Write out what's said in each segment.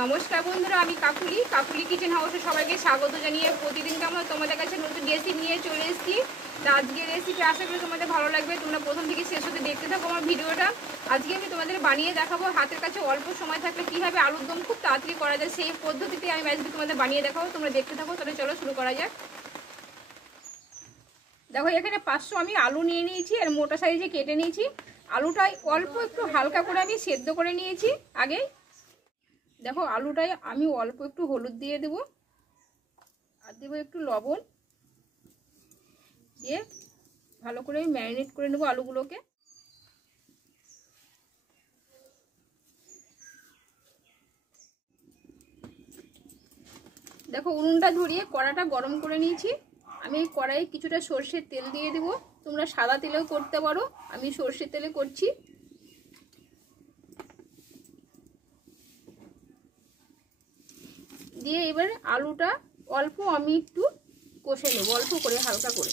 নমস্কার বন্ধুরা, আমি কাকুলি কিচেন হাউসে সবাইকে স্বাগত জানিয়ে প্রতিদিনকে আমরা তোমাদের কাছে নতুন রেসিপি নিয়ে চলে এসেছি। তো আজকের রেসিপি আশা করি তোমাদের ভালো লাগবে। তোমরা প্রথম থেকে শেষ হতে দেখতে থাকো আমার ভিডিওটা। আজকে আমি তোমাদের বানিয়ে দেখাবো হাতের কাছে অল্প সময় থাকলে কীভাবে আলুর দম খুব তাড়াতাড়ি করা যায়, সেই পদ্ধতিতে আমি আজকে তোমাদের বানিয়ে দেখাবো। তোমরা দেখতে থাকো। তাহলে চলো শুরু করা যাক। দেখো এখানে 500 আমি আলু নিয়ে নিয়েছি আর মোটা সাইজে কেটে নিয়েছি। আলুটাই অল্প একটু হালকা করে আমি সেদ্ধ করে নিয়েছি আগে। দেখো আলুটায় আমি অল্প একটু হলুদ দিয়ে দেবো আর দেবো একটু লবণ দিয়ে ভালো করে আমি ম্যারিনেট করে নেবো আলুগুলোকে। দেখো উনুনটা ধরিয়ে কড়াটা গরম করে নিয়েছি। আমি এই কড়াইয়ে কিছুটা সর্ষের তেল দিয়ে দেবো। তোমরা সাদা তেলেও করতে পারো, আমি সর্ষের তেলে করছি। দিয়ে এবার আলুটা অল্প আমি একটু কষে নেব, অল্প করে হালকা করে।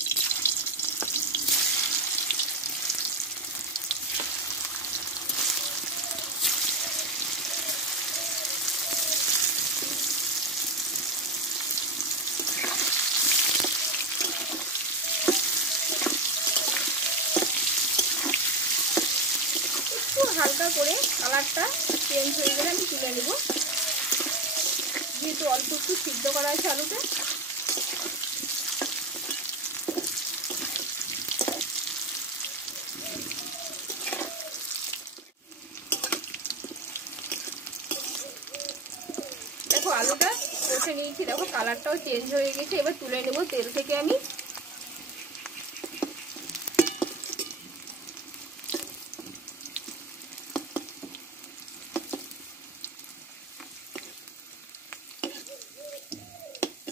একটু হালকা করে কালারটা চেঞ্জ হয়ে গেলে আমি তুলে নেব, যেহেতু অল্প একটু সিদ্ধ করা আছে আলুটা। দেখো আলুটা কষে নিয়েছি, দেখো কালারটাও চেঞ্জ হয়ে গেছে। এবার তুলে নেব তেল থেকে আমি।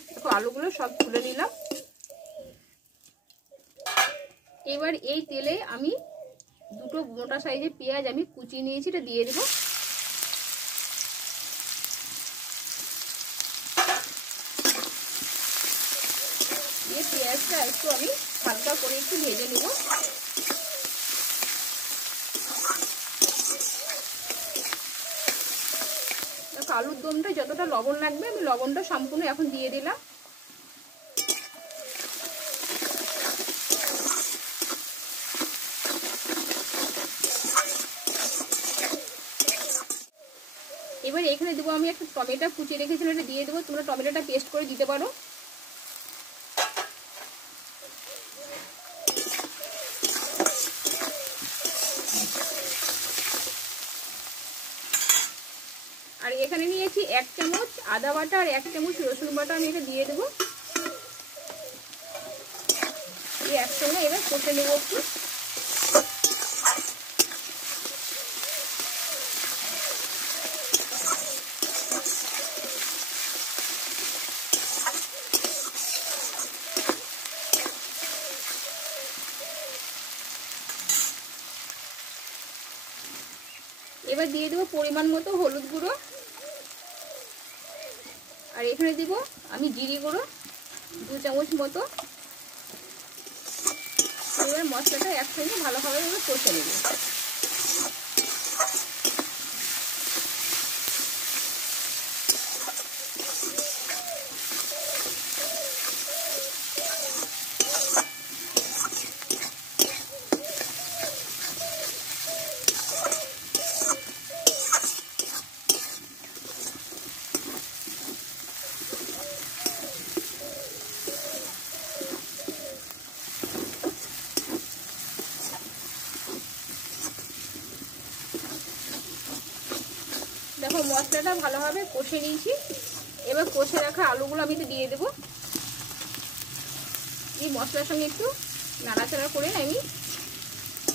দেখো আলুগুলো সব তুলে নিলাম। এবার এই তেলে আমি দুটো মোটা সাইজের পেঁয়াজ আমি কুচিয়ে নিয়েছি, এটা দিয়ে দেবো। দিয়ে পেঁয়াজটা একটু আমি হালকা করে একটু ভেজে নেব। আলুর দমটা যতটা লবণ লাগবে আমি লবণটা সম্পূর্ণ এখন দিয়ে দিলাম। এবার এখানে দেবো আমি একটা টমেটো কুচিয়ে রেখেছিলাম, এটা দিয়ে দেবো। তোমরা টমেটোটা পেস্ট করে দিতে পারো। আর এখানে নিয়েছি 1 চামচ আদা বাটা আর 1 চামচ রসুন বাটা, আমি এটা দিয়ে দেবো। এই একসঙ্গে এবার কষে নেবো একটু। এবার দিয়ে দেবো পরিমাণ মতো হলুদ গুঁড়ো, আর এখানে দিব আমি জিরে গুঁড়ো 2 চামচ মতো। এবার মশলাটা একসঙ্গে ভালোভাবে এবার কষে নেব। দেখো মশলাটা ভালোভাবে কষে নিয়েছি। এবার কষে রাখা আলুগুলো আমি দিয়ে দেবো। এই মশলার সঙ্গে একটু নাড়াচাড়া করে আমি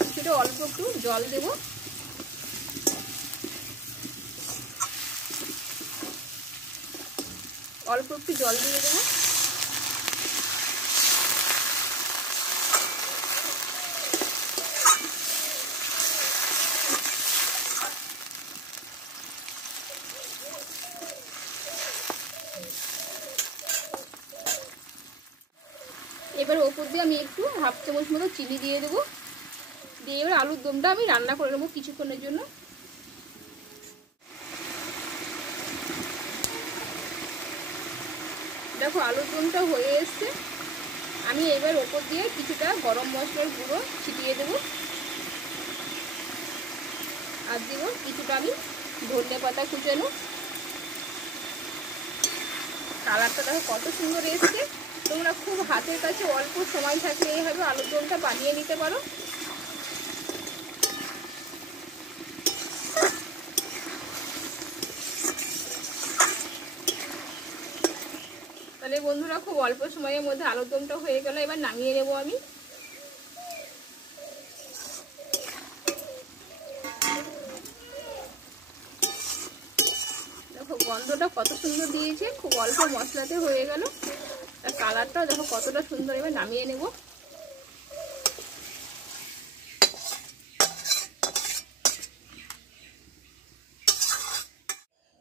কিছুটা অল্প একটু জল দেব। অল্প একটু জল দিয়ে দেবো। এবার ওপর দিয়ে আমি একটু 1/2 চামচ মতো চিনি দিয়ে দেবো। দিয়ে এবার আলুর দমটা আমি রান্না করে নেবো কিছুক্ষণের জন্য। দেখো আলুর দমটা হয়ে এসছে। আমি এবার ওপর দিয়ে কিছুটা গরম মশলার গুঁড়ো ছিটিয়ে দেবো, আর দেবো কিছুটা আমি ধনে পাতা কুচানো। কালারটা দেখো কত সুন্দর এসছে। তোমরা খুব হাতের কাছে অল্প সময় থাকলে এইভাবে আলুর দমটা বানিয়ে নিতে পারো। তাহলে বন্ধুরা খুব অল্প সময়ের মধ্যে আলুর দমটা হয়ে গেল। এবার নামিয়ে নেবো আমি। দেখো গন্ধটা কত সুন্দর দিয়েছে, খুব অল্প মশলাতে হয়ে গেল। আর কালারটাও দেখো কতটা সুন্দর। এবার নামিয়ে নেব।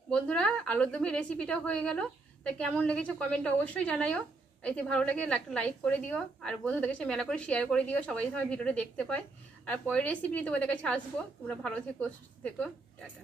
বন্ধুরা আলুর দমের রেসিপিটা হয়ে গেল। তা কেমন লেগেছে কমেন্টে অবশ্যই জানাইও। এতে ভালো লাগে একটা লাইক করে দিও, আর বন্ধুদের কাছে মেলা করে শেয়ার করে দিও, সবাই তোমার ভিডিওটা দেখতে পায়। আর পরের রেসিপি তোমাদের কাছে আসবো। তোমরা ভালো থেকো, সুস্থ থেকো, টাটা।